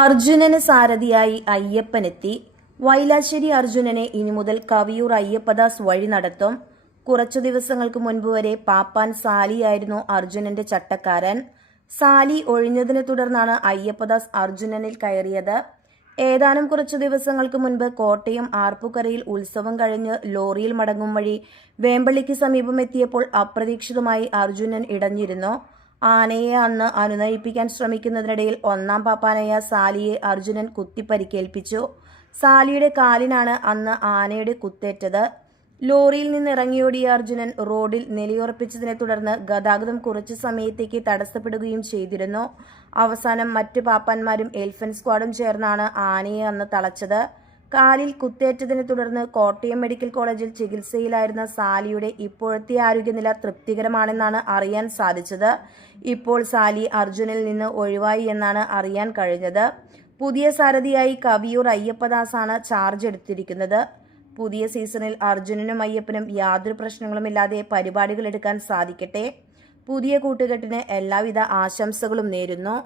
അർജുനന് സാരഥിയായി അയ്യപ്പനെത്തി. വൈലാശ്ശേരി അർജുനനെ ഇനി മുതൽ കവിയൂർ അയ്യപ്പദാസ് വഴി നടത്തും. കുറച്ചു ദിവസങ്ങൾക്ക് മുൻപ് വരെ പാപ്പാൻ സാലിയായിരുന്നു അർജുനന്റെ ചട്ടക്കാരൻ. സാലി ഒഴിഞ്ഞതിനെ തുടർന്നാണ് അയ്യപ്പദാസ് അർജുനനിൽ കയറിയത്. ഏതാനും കുറച്ചു ദിവസങ്ങൾക്ക് മുൻപ് കോട്ടയം ആർപ്പുക്കരയിൽ ഉത്സവം കഴിഞ്ഞ് ലോറിയിൽ മടങ്ങും വഴി വേമ്പള്ളിക്ക് സമീപമെത്തിയപ്പോൾ അപ്രതീക്ഷിതമായി അർജുനൻ ഇടഞ്ഞിരുന്നു. ആനയെ അന്ന് അനുനയിപ്പിക്കാൻ ശ്രമിക്കുന്നതിനിടയിൽ ഒന്നാം പാപ്പാനായ സാലിയെ അർജുനൻ കുത്തിപ്പരിക്കേൽപ്പിച്ചു. സാലിയുടെ കാലിനാണ് അന്ന് ആനയുടെ കുത്തേറ്റത്. ലോറിയിൽ നിന്ന് ഇറങ്ങിയോടിയ അർജുനൻ റോഡിൽ നിലയുറപ്പിച്ചതിനെ തുടർന്ന് ഗതാഗതം കുറച്ചു സമയത്തേക്ക് തടസ്സപ്പെടുകയും ചെയ്തിരുന്നു. അവസാനം മറ്റ് പാപ്പാന്മാരും എൽഫൻ സ്ക്വാഡും ചേർന്നാണ് ആനയെ അന്ന് തളച്ചത്. കാലിൽ കുത്തേറ്റതിനെ തുടർന്ന് കോട്ടയം മെഡിക്കൽ കോളേജിൽ ചികിത്സയിലായിരുന്ന സാലിയുടെ ഇപ്പോഴത്തെ ആരോഗ്യനില തൃപ്തികരമാണെന്നാണ് അറിയാൻ സാധിച്ചത്. ഇപ്പോൾ സാലി അർജുനിൽ നിന്ന് ഒഴിവായി എന്നാണ് അറിയാൻ കഴിഞ്ഞത്. പുതിയ സാരഥിയായി കവിയൂർ അയ്യപ്പദാസാണ് ചാർജ് എടുത്തിരിക്കുന്നത്. പുതിയ സീസണിൽ അർജുനനും അയ്യപ്പനും യാതൊരു പ്രശ്നങ്ങളുമില്ലാതെ പരിപാടികൾ എടുക്കാൻ സാധിക്കട്ടെ. പുതിയ കൂട്ടുകെട്ടിന് എല്ലാവിധ ആശംസകളും നേരുന്നു.